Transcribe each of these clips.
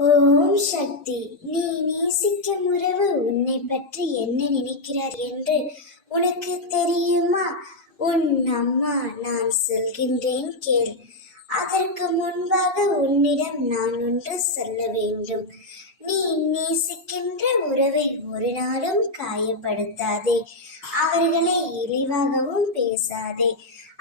ஓம் சக்தி. நீ நேசிக்கும் உறவு உன்னை பற்றி என்ன நினைக்கிறார் என்று உனக்கு தெரியுமா? உன் அம்மா நான் சொல்கின்றேன் கேள். அதற்கு முன்பாக உன்னிடம் நான் ஒன்று சொல்ல வேண்டும். நீ நேசிக்கின்ற உறவை ஒரு நாளும் காயப்படுத்தாதே. அவர்களை இழிவாகவும் பேசாதே.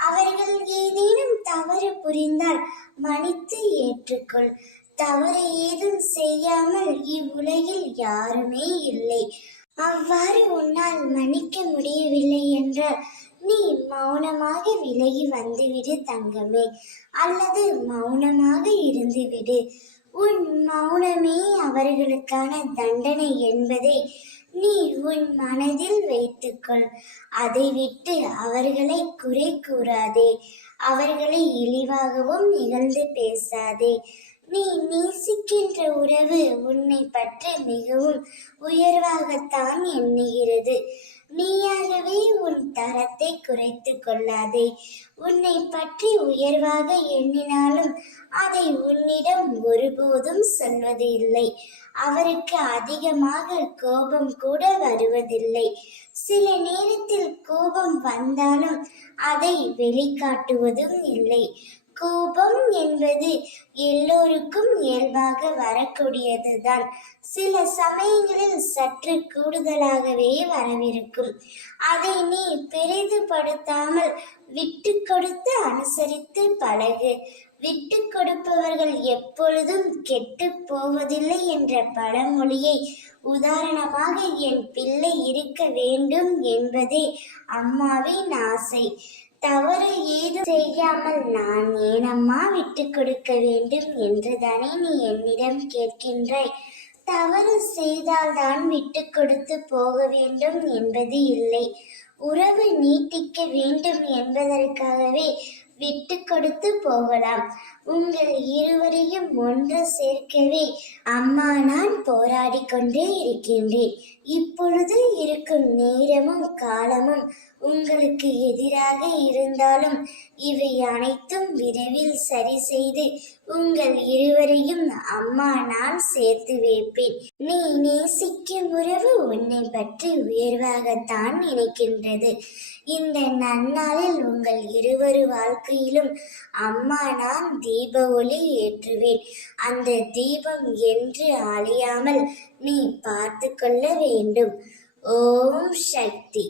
அவர்கள் ஏதேனும் தவறு புரிந்தால் மன்னித்து ஏற்றுக்கொள். தவறு ஏதும் செய்யாமல் இவ்வுலகில் யாருமே இல்லை. அவ்வாறு உன்னால் மன்னிக்க முடியவில்லை என்றால் நீ மௌனமாக விலகி வந்துவிடு தங்கமே, அல்லது மௌனமாக இருந்துவிடு. உன் மௌனமே அவர்களுக்கான தண்டனை என்பதை நீ உன் மனதில் வைத்துக்கொள். அதை விட்டு அவர்களை குறை கூறாதே. அவர்களை இழிவாகவும் இகழ்ந்து பேசாதே. நீ நேசிக்கின்ற உறவு உன்னை பற்றி மிகவும் உயர்வாகத்தான் எண்ணுகிறது. நீயாகவே உன் தரத்தை குறைத்து கொள்ளாதே. உன்னை பற்றி உயர்வாக எண்ணினாலும் அதை உன்னிடம் ஒருபோதும் சொல்வது இல்லை. அவருக்கு அதிகமாக கோபம் கூட வருவதில்லை. சில நேரத்தில் கோபம் வந்தாலும் அதை வெளிக்காட்டுவதும் இல்லை. கோபம் என்பது எல்லோருக்கும் இயல்பாக வரக்கூடியதுதான். சில சமயங்களில் சற்று கூடுதலாகவே வரவிருக்கும். அதை நீ பெரிதுபடுத்தாமல் விட்டு கொடுத்து அனுசரித்து பழகு. விட்டு கொடுப்பவர்கள் எப்பொழுதும் கெட்டு போவதில்லை என்ற பழமொழியை உதாரணமாக என் பிள்ளை இருக்க வேண்டும் என்பதே அம்மாவின் ஆசை. தவறு ஏதும் செய்யாமல் நான் ஏனம்மா விட்டு கொடுக்க வேண்டும் என்றுதானே நீ என்னிடம் கேட்கின்றாய். தவறு செய்தால்தான் விட்டு கொடுத்து போக வேண்டும் என்பது இல்லை. உறவு நீட்டிக்க வேண்டும் என்பதற்காகவே விட்டு கொடுத்து போகலாம். உங்கள் இருவரையும் ஒன்று சேர்க்கவே அம்மா நான் போராடி கொண்டே இருக்கின்றேன். இப்பொழுது இருக்கும் நேரமும் காலமும் உங்களுக்கு எதிராக இருந்தாலும் இவை அனைத்தும் விரைவில் சரி செய்து உங்கள் இருவரையும் அம்மா நான் சேர்த்து வைப்பேன். நீ நேசிக்கும் உறவு உன்னை பற்றி உயர்வாகத்தான் நினைக்கின்றது. இந்த நன்னாளில் உங்கள் இருவரு வாழ்க்கையிலும் அம்மா நான் தீப ஒளி ஏற்றுவேன். அந்த தீபம் என்று அழியாமல் நீ பார்த்து கொள்ள வேண்டும். ஓம் சக்தி.